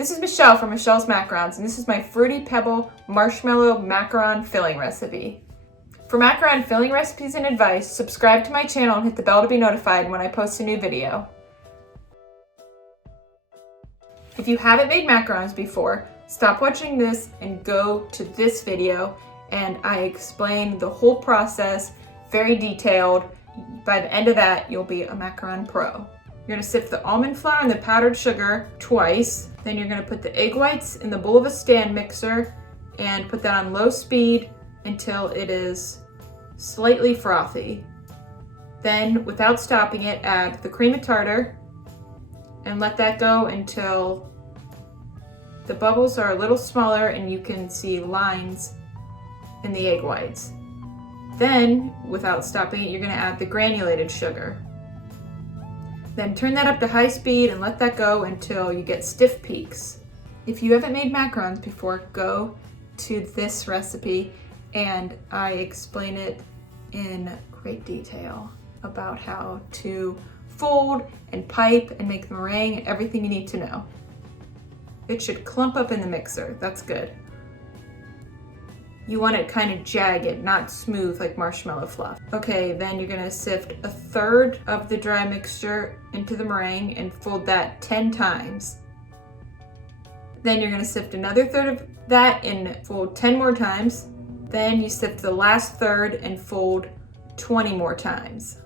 This is Michelle from Michelle's Macarons, and this is my Fruity Pebble Marshmallow Macaron Filling Recipe. For macaron filling recipes and advice, subscribe to my channel and hit the bell to be notified when I post a new video. If you haven't made macarons before, stop watching this and go to this video, and I explain the whole process, very detailed. By the end of that, you'll be a macaron pro. You're gonna sift the almond flour and the powdered sugar twice. Then you're gonna put the egg whites in the bowl of a stand mixer and put that on low speed until it is slightly frothy. Then, without stopping it, add the cream of tartar and let that go until the bubbles are a little smaller and you can see lines in the egg whites. Then, without stopping it, you're gonna add the granulated sugar. Then turn that up to high speed and let that go until you get stiff peaks. If you haven't made macarons before, go to this recipe and I explain it in great detail about how to fold and pipe and make the meringue and everything you need to know. It should clump up in the mixer, that's good. You want it kind of jagged, not smooth like Marshmallow Fluff. Okay, then you're gonna sift a third of the dry mixture into the meringue and fold that 10 times. Then you're gonna sift another third of that and fold 10 more times. Then you sift the last third and fold 20 more times.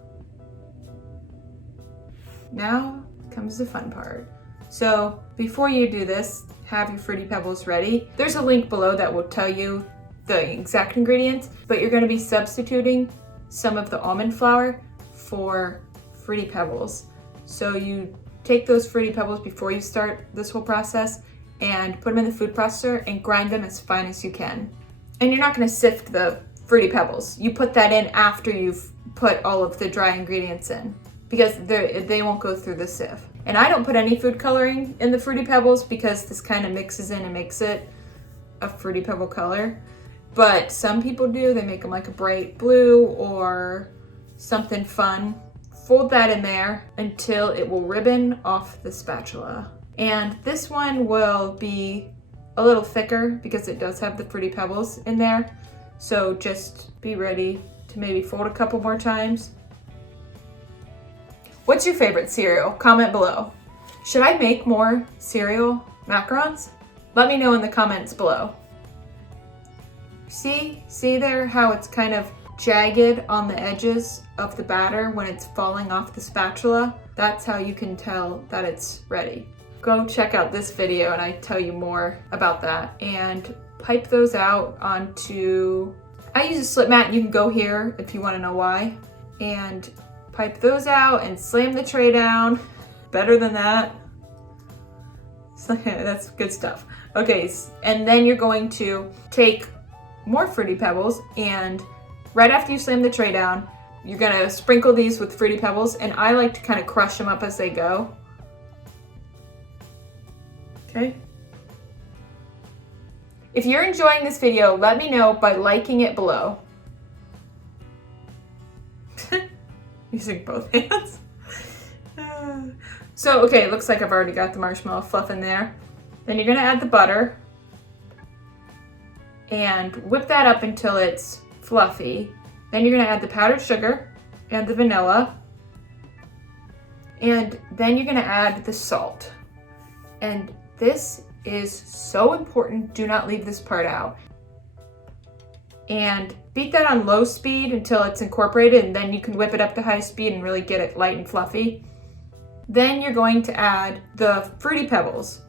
Now comes the fun part. So before you do this, have your Fruity Pebbles ready. There's a link below that will tell you the exact ingredients, but you're gonna be substituting some of the almond flour for Fruity Pebbles. So you take those Fruity Pebbles before you start this whole process and put them in the food processor and grind them as fine as you can. And you're not gonna sift the Fruity Pebbles. You put that in after you've put all of the dry ingredients in because they won't go through the sieve. And I don't put any food coloring in the Fruity Pebbles because this kind of mixes in and makes it a Fruity Pebble color. But some people do, they make them like a bright blue or something fun. Fold that in there until it will ribbon off the spatula. And this one will be a little thicker because it does have the Fruity Pebbles in there. So just be ready to maybe fold a couple more times. What's your favorite cereal? Comment below. Should I make more cereal macarons? Let me know in the comments below. See there how it's kind of jagged on the edges of the batter when it's falling off the spatula? That's how you can tell that it's ready. Go check out this video and I tell you more about that. And pipe those out onto, I use a slip mat, you can go here if you want to know why. And pipe those out and slam the tray down. Better than that. That's good stuff. Okay, and then you're going to take more Fruity Pebbles, and right after you slam the tray down, you're gonna sprinkle these with Fruity Pebbles, and I like to kind of crush them up as they go. Okay. If you're enjoying this video, let me know by liking it below. Using both hands. So, okay, it looks like I've already got the marshmallow fluff in there. Then you're gonna add the butter and whip that up until it's fluffy. Then you're gonna add the powdered sugar and the vanilla. And then you're gonna add the salt. And this is so important, do not leave this part out. And beat that on low speed until it's incorporated, and then you can whip it up to high speed and really get it light and fluffy. Then you're going to add the Fruity Pebbles.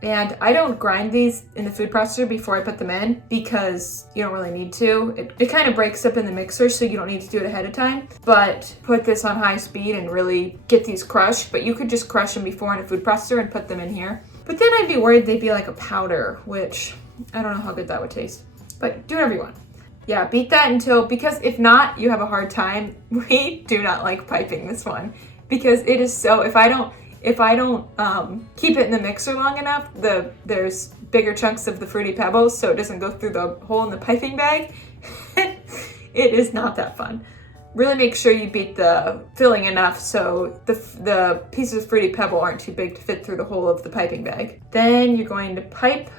And I don't grind these in the food processor before I put them in because you don't really need to. It kind of breaks up in the mixer, so you don't need to do it ahead of time. But put this on high speed and really get these crushed. But you could just crush them before in a food processor and put them in here. But then I'd be worried they'd be like a powder, which I don't know how good that would taste. But do whatever you want. Yeah, beat that until, because if not, you have a hard time. We do not like piping this one because it is so, if I don't keep it in the mixer long enough, there's bigger chunks of the Fruity Pebbles so it doesn't go through the hole in the piping bag. It is not that fun. Really make sure you beat the filling enough so the pieces of Fruity Pebble aren't too big to fit through the hole of the piping bag. Then you're going to pipe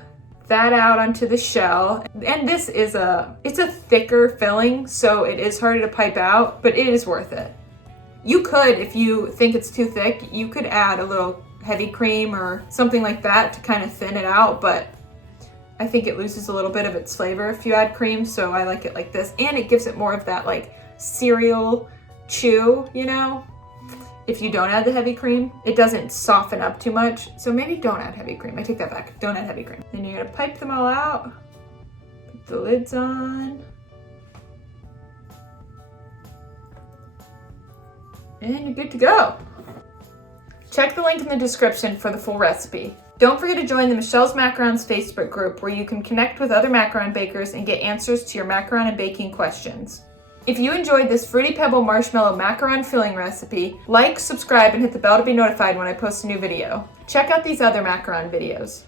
that out onto the shell. And this is it's a thicker filling, so it is harder to pipe out, but it is worth it. You could, if you think it's too thick, you could add a little heavy cream or something like that to kind of thin it out, but I think it loses a little bit of its flavor if you add cream, so I like it like this. And it gives it more of that like cereal chew, you know? If you don't add the heavy cream, it doesn't soften up too much. So maybe don't add heavy cream. I take that back. Don't add heavy cream. Then you're gonna pipe them all out, put the lids on, and you're good to go. Check the link in the description for the full recipe. Don't forget to join the Michelle's Macarons Facebook group where you can connect with other macaron bakers and get answers to your macaron and baking questions. If you enjoyed this Fruity Pebble Marshmallow Macaron Filling Recipe, like, subscribe, and hit the bell to be notified when I post a new video. Check out these other macaron videos.